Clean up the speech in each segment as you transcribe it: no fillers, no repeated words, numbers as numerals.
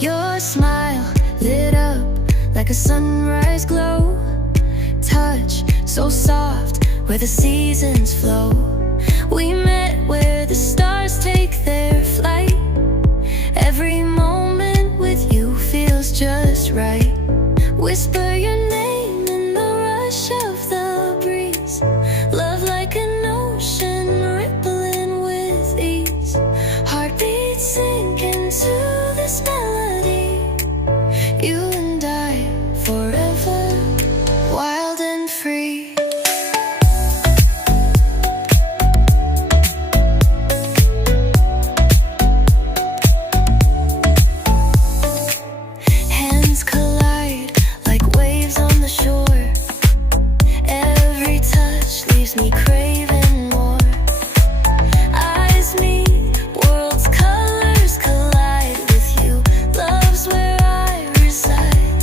Your smile lit up like a sunrise glow. Touch so soft where the seasons flow. We met where the stars take their flight. Every moment with you feels just right. Whisper your name in the rush of the breeze. Love like an ocean rippling with ease. Heartbeats sink into this melody. You and I forever, wild and free. Hands collide like waves on the shore. Every touch leaves me craving more. Eyes meet, worlds' colors collide with you. Love's where I reside.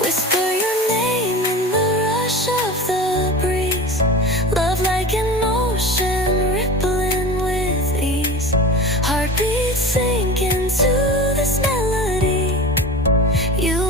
Whisper your name in the rush of the breeze. Love like an ocean rippling with ease. Heartbeats sink into this melody. You